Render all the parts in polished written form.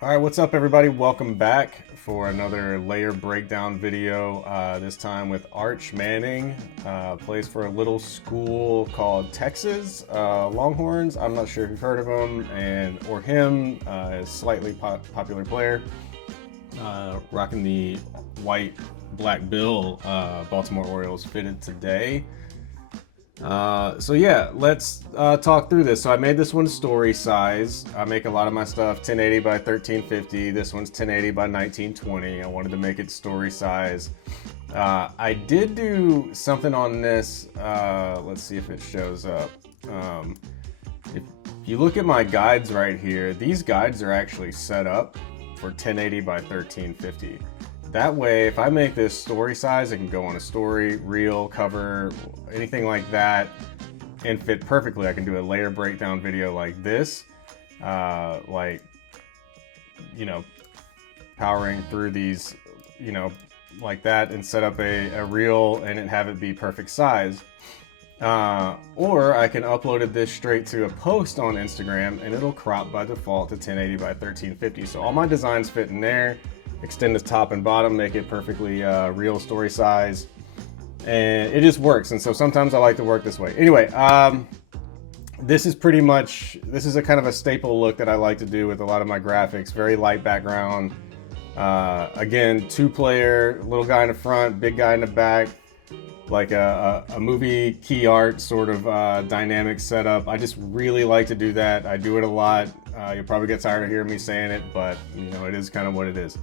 All right, what's up everybody? Welcome back for another layer breakdown video, this time with Arch Manning. Plays for a little school called Texas Longhorns. I'm not sure if you've heard of him or him, a slightly popular player, rocking the white black bill Baltimore Orioles fitted today. So yeah, let's talk through this. So I made this one story size. I make a lot of my stuff 1080 by 1350. This one's 1080 by 1920. I wanted to make it story size. I did do something on this. Let's see if it shows up. If you look at my guides right here, these guides are actually set up for 1080 by 1350. That way, if I make this story size, it can go on a story, reel, cover, anything like that, and fit perfectly. I can do a layer breakdown video like this, powering through these, like that, and set up a reel and have it be perfect size. Or I can upload this straight to a post on Instagram, and it'll crop by default to 1080 by 1350. So all my designs fit in there. Extend the top and bottom, make it perfectly real story size, and it just works. And so sometimes I like to work this way. Anyway, this is a kind of a staple look that I like to do with a lot of my graphics. Very light background. Again, 2-player, little guy in the front, big guy in the back, like a movie key art sort of dynamic setup. I just really like to do that. I do it a lot. You'll probably get tired of hearing me saying it, but it is kind of what it is.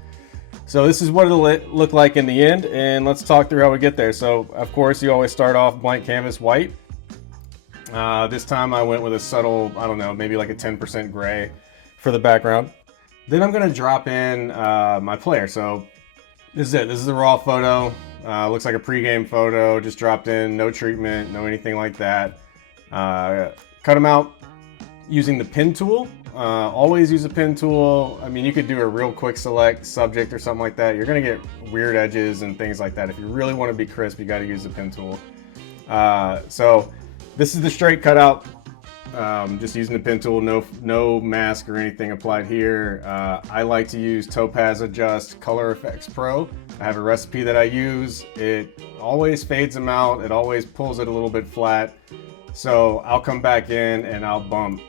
So this is what it'll look like in the end, and let's talk through how we get there. So of course you always start off blank canvas white. This time I went with a subtle, I don't know, maybe like a 10% gray for the background. Then I'm gonna drop in my player. So this is it. This is the raw photo. Looks like a pregame photo, just dropped in, no treatment, no anything like that. Cut them out using the pen tool. Always use a pen tool. I mean, you could do a real quick select subject or something like that. You're gonna get weird edges and things like that. If you really want to be crisp, you got to use the pen tool. So this is the straight cutout. Just using the pen tool, no mask or anything applied here. I like to use Topaz Adjust Color Effects Pro. I have a recipe that I use. It always fades them out. It always pulls it a little bit flat. So I'll come back in and I'll bump,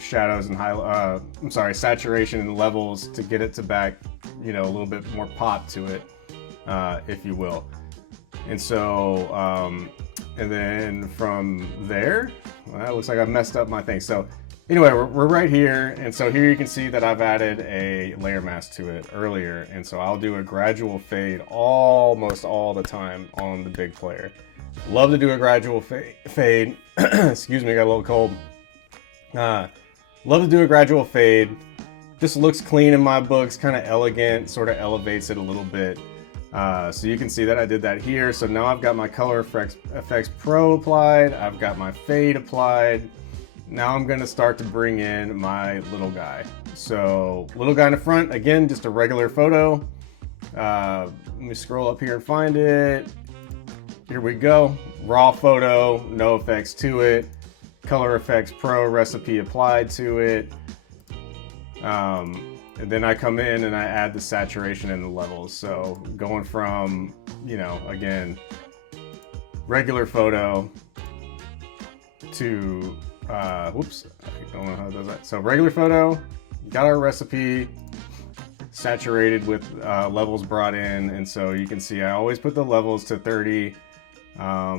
shadows and saturation and levels to get it to back, a little bit more pop to it, if you will. And so, and then from there, well, it looks like I've messed up my thing. So anyway, we're right here. And so here you can see that I've added a layer mask to it earlier. And so I'll do a gradual fade almost all the time on the big player. Love to do a gradual fade. Excuse me, I got a little cold. Love to do a gradual fade. Just looks clean in my books, kind of elegant, sort of elevates it a little bit. So you can see that I did that here. So now I've got my Color Effects Pro applied. I've got my fade applied. Now I'm gonna start to bring in my little guy. So little guy in the front, again, just a regular photo. Let me scroll up here and find it. Here we go. Raw photo, no effects to it. Color Effects Pro recipe applied to it. And then I come in and I add the saturation and the levels. So going from, again, regular photo to, whoops, I don't know how it does that. So regular photo, got our recipe, saturated with levels brought in. And so you can see I always put the levels to 30.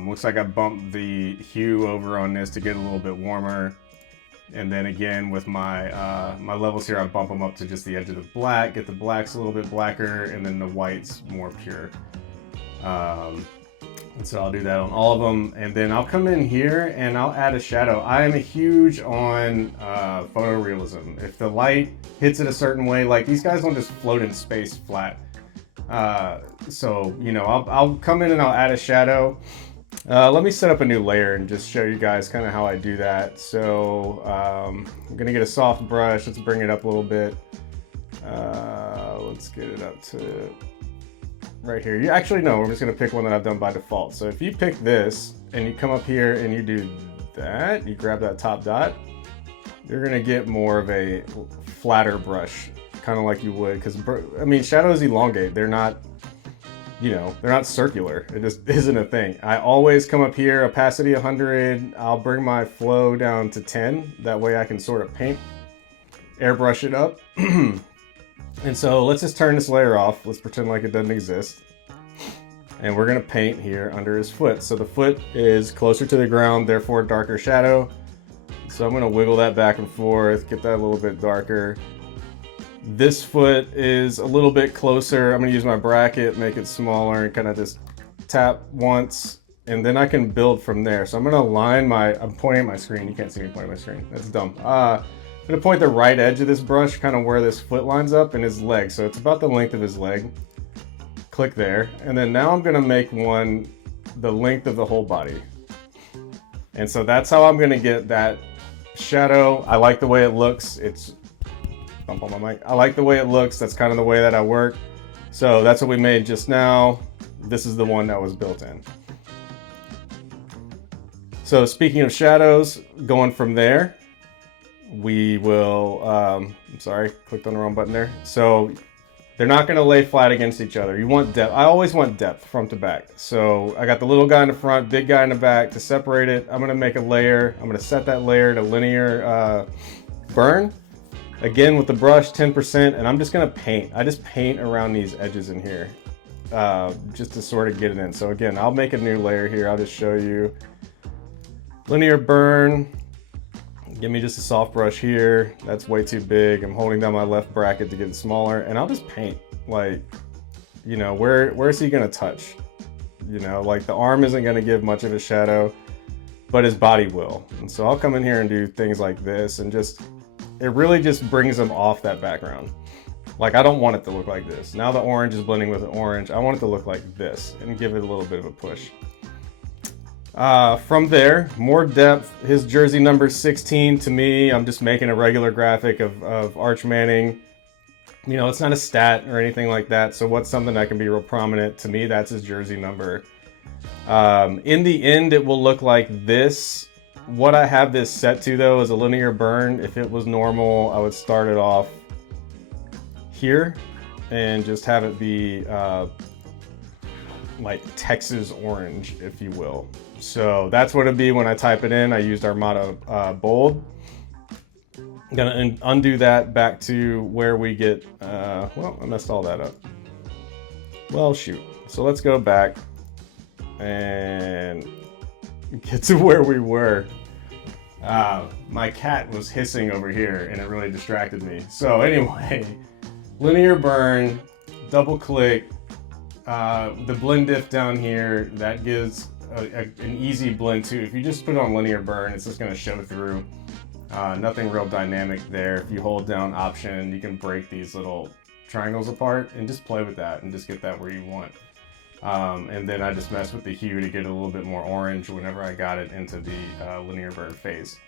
Looks like I bumped the hue over on this to get a little bit warmer. And then again with my my levels here, I bump them up to just the edge of the black, get the blacks a little bit blacker, and then the whites more pure. And so I'll do that on all of them. And then I'll come in here and I'll add a shadow. I am huge on photorealism. If the light hits it a certain way, like these guys don't just float in space flat. So, I'll come in and I'll add a shadow. Let me set up a new layer and just show you guys kind of how I do that. So I'm gonna get a soft brush. Let's bring it up a little bit. Let's get it up to right here. We're just gonna pick one that I've done by default. So if you pick this and you come up here and you do that, you grab that top dot, you're gonna get more of a flatter brush kind of like you would, because I mean, shadows elongate. They're not, you know, they're not circular. It just isn't a thing. I always come up here, opacity 100. I'll bring my flow down to 10. That way I can sort of paint, airbrush it up. And so let's just turn this layer off. Let's pretend like it doesn't exist. And we're gonna paint here under his foot. So the foot is closer to the ground, therefore darker shadow. So I'm gonna wiggle that back and forth, get that a little bit darker. This foot is a little bit closer. I'm gonna use my bracket, make it smaller, and kind of just tap once, and then I can build from there. So I'm gonna align I'm pointing at my screen. You can't see me pointing at my screen. That's dumb. I'm gonna point the right edge of this brush, kind of where this foot lines up, and his leg. So it's about the length of his leg. Click there. And then now I'm gonna make one the length of the whole body. And so that's how I'm gonna get that shadow. I like the way it looks. It's, bump on my mic. I like the way it looks. That's kind of the way that I work. So that's what we made just now. This is the one that was built in. So speaking of shadows, going from there, we will, I'm sorry, clicked on the wrong button there. So they're not gonna lay flat against each other. You want depth. I always want depth front to back. So I got the little guy in the front, big guy in the back. To separate it, I'm gonna make a layer. I'm gonna set that layer to linear burn. Again, with the brush, 10%, and I'm just gonna paint. I just paint around these edges in here, just to sort of get it in. So again, I'll make a new layer here. I'll just show you. Linear burn. Give me just a soft brush here. That's way too big. I'm holding down my left bracket to get it smaller, and I'll just paint. Like, you know, where is he gonna touch? You know, like the arm isn't gonna give much of a shadow, but his body will. And so I'll come in here and do things like this, and just, it really just brings them off that background. Like, I don't want it to look like this. Now the orange is blending with the orange. I want it to look like this and give it a little bit of a push. From there, more depth. His jersey number 16 to me, I'm just making a regular graphic of Arch Manning. You know, it's not a stat or anything like that. So what's something that can be real prominent to me? That's his jersey number. In the end, it will look like this. What I have this set to though is a linear burn. If it was normal, I would start it off here and just have it be like Texas orange, if you will. So that's what it'd be when I type it in. I used Armada bold. I'm gonna undo that back to where we get, well, I messed all that up. Well, shoot. So let's go back and get to where we were. My cat was hissing over here and it really distracted me. So anyway, linear burn, double click, the blend diff down here, that gives an easy blend too. If you just put it on linear burn, it's just going to show through. Nothing real dynamic there. If you hold down option, you can break these little triangles apart and just play with that and just get that where you want. And then I just messed with the hue to get a little bit more orange whenever I got it into the linear burn phase.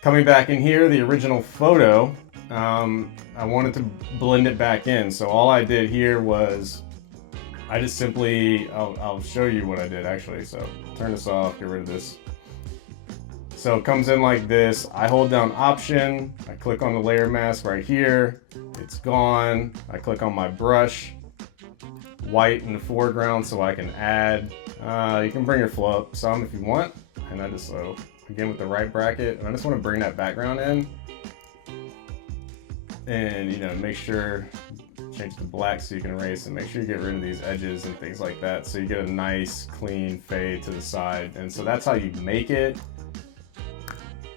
Coming back in here, the original photo, I wanted to blend it back in. So all I did here was I just simply, I'll show you what I did actually. So turn this off, get rid of this. So it comes in like this. I hold down option, I click on the layer mask right here. It's gone. I click on my brush, white in the foreground so I can add. You can bring your flow up some if you want. And I just, so again with the right bracket, and I just want to bring that background in. And you know, make sure, change to black so you can erase, and make sure you get rid of these edges and things like that so you get a nice clean fade to the side. And so that's how you make it.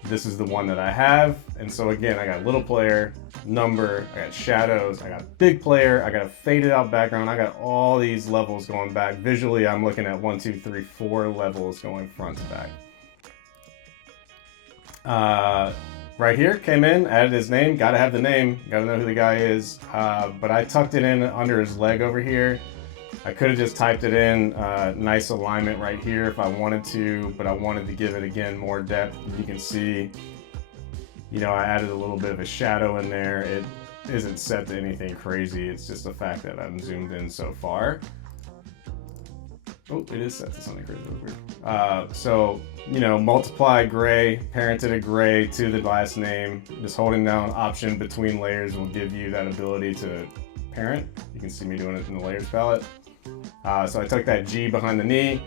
This is the one that I have. And so again, I got little player, number, I got shadows, I got big player, I got a faded out background, I got all these levels going back. Visually, I'm looking at 1, 2, 3, 4 levels going front to back. Right here, came in, added his name, gotta have the name, gotta know who the guy is. But I tucked it in under his leg over here. I could have just typed it in, nice alignment right here if I wanted to, but I wanted to give it, again, more depth. You can see, you know, I added a little bit of a shadow in there. It isn't set to anything crazy. It's just the fact that I'm zoomed in so far. Oh, it is set to something crazy. Weird. So, you know, multiply gray, parented a gray to the last name. Just holding down Option between layers will give you that ability to parent. You can see me doing it in the layers palette. So I took that G behind the knee.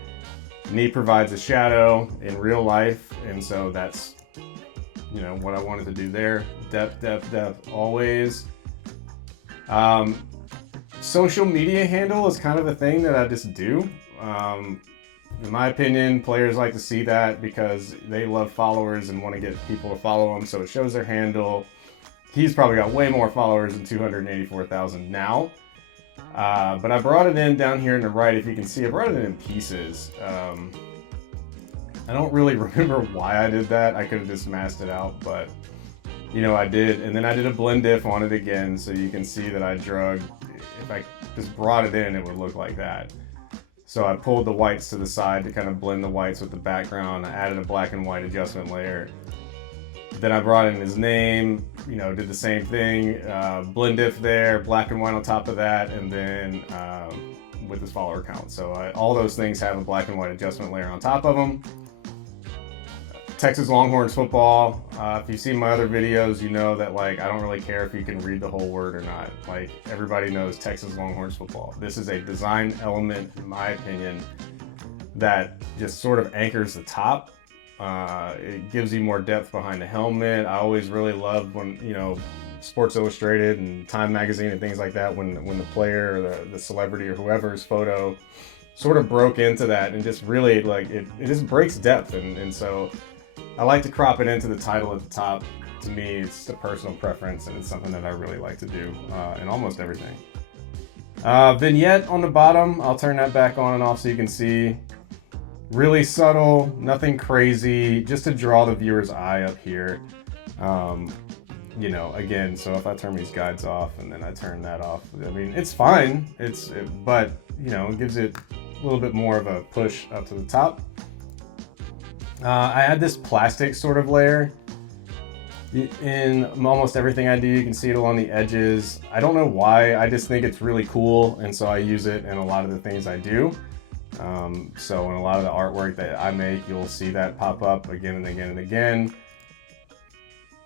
Knee provides a shadow in real life, and so that's, you know, what I wanted to do there. Depth, depth, depth, always. Social media handle is kind of a thing that I just do. In my opinion, players like to see that because they love followers and want to get people to follow them, so it shows their handle. He's probably got way more followers than 284,000 now. But I brought it in down here in the right. If you can see, I brought it in pieces. I don't really remember why I did that. I could have just masked it out, but you know, I did. And then I did a blend diff on it again, so you can see that I drug. If I just brought it in, it would look like that. So I pulled the whites to the side to kind of blend the whites with the background. I added a black and white adjustment layer. Then I brought in his name, you know, did the same thing, blend diff there, black and white on top of that, and then with his follower count. So all those things have a black and white adjustment layer on top of them. Texas Longhorns football. If you see my other videos, you know that like I don't really care if you can read the whole word or not. Like everybody knows Texas Longhorns football. This is a design element, in my opinion, that just sort of anchors the top. It gives you more depth behind the helmet. I always really loved when, you know, Sports Illustrated and Time Magazine and things like that, when the player or the celebrity or whoever's photo sort of broke into that and just really like it just breaks depth. And so I like to crop it into the title at the top. To me, it's a personal preference, and it's something that I really like to do in almost everything. Vignette on the bottom, I'll turn that back on and off so you can see. Really subtle, nothing crazy, just to draw the viewer's eye up here. You know, again, so if I turn these guides off and then I turn that off, I mean, it's fine. But, you know, it gives it a little bit more of a push up to the top. I had this plastic sort of layer in almost everything I do. You can see it along the edges. I don't know why, I just think it's really cool, and so I use it in a lot of the things I do. So in a lot of the artwork that I make, you'll see that pop up again and again and again.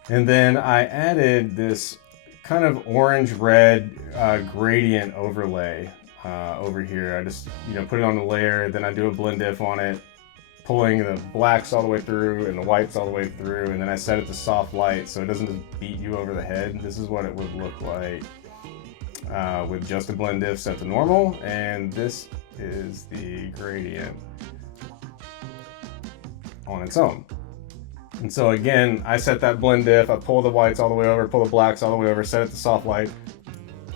And then I added this kind of orange-red gradient overlay over here. I just, you know, put it on the layer, then I do a blend diff on it, pulling the blacks all the way through and the whites all the way through, and then I set it to soft light so it doesn't just beat you over the head. This is what it would look like with just a blend diff set to normal, and this is the gradient on its own. And so again, I set that blend diff, I pull the whites all the way over, pull the blacks all the way over, set it to soft light,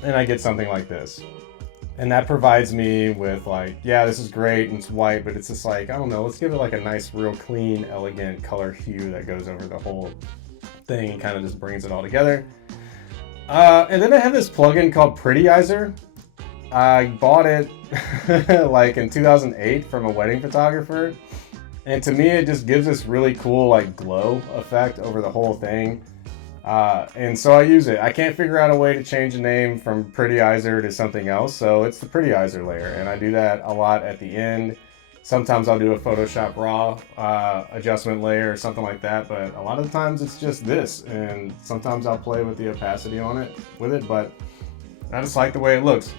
and I get something like this. And that provides me with like, yeah, this is great and it's white, but it's just like, I don't know, let's give it like a nice, real clean, elegant color hue that goes over the whole thing and kind of just brings it all together. And then I have this plugin called Prettyizer. I bought it like in 2008 from a wedding photographer. And to me, it just gives this really cool like glow effect over the whole thing. And so I use it. I can't figure out a way to change the name from Prettyizer to something else, so it's the Prettyizer layer, and I do that a lot at the end. Sometimes I'll do a Photoshop RAW adjustment layer or something like that, but a lot of the times it's just this, and sometimes I'll play with the opacity on it with it, but I just like the way it looks.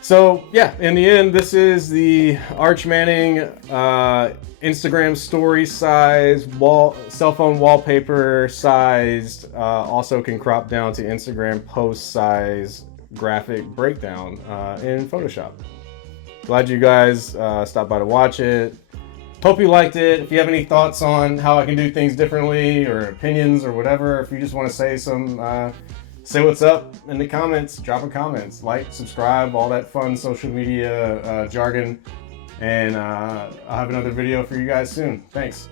So yeah, in the end, this is the Arch Manning Instagram story size, cell phone wallpaper sized, also can crop down to Instagram post size graphic breakdown in Photoshop. Glad you guys stopped by to watch it. Hope you liked it. If you have any thoughts on how I can do things differently or opinions or whatever, if you just want to say some, say what's up in the comments, drop a comments, like, subscribe, all that fun social media jargon. And I'll have another video for you guys soon. Thanks.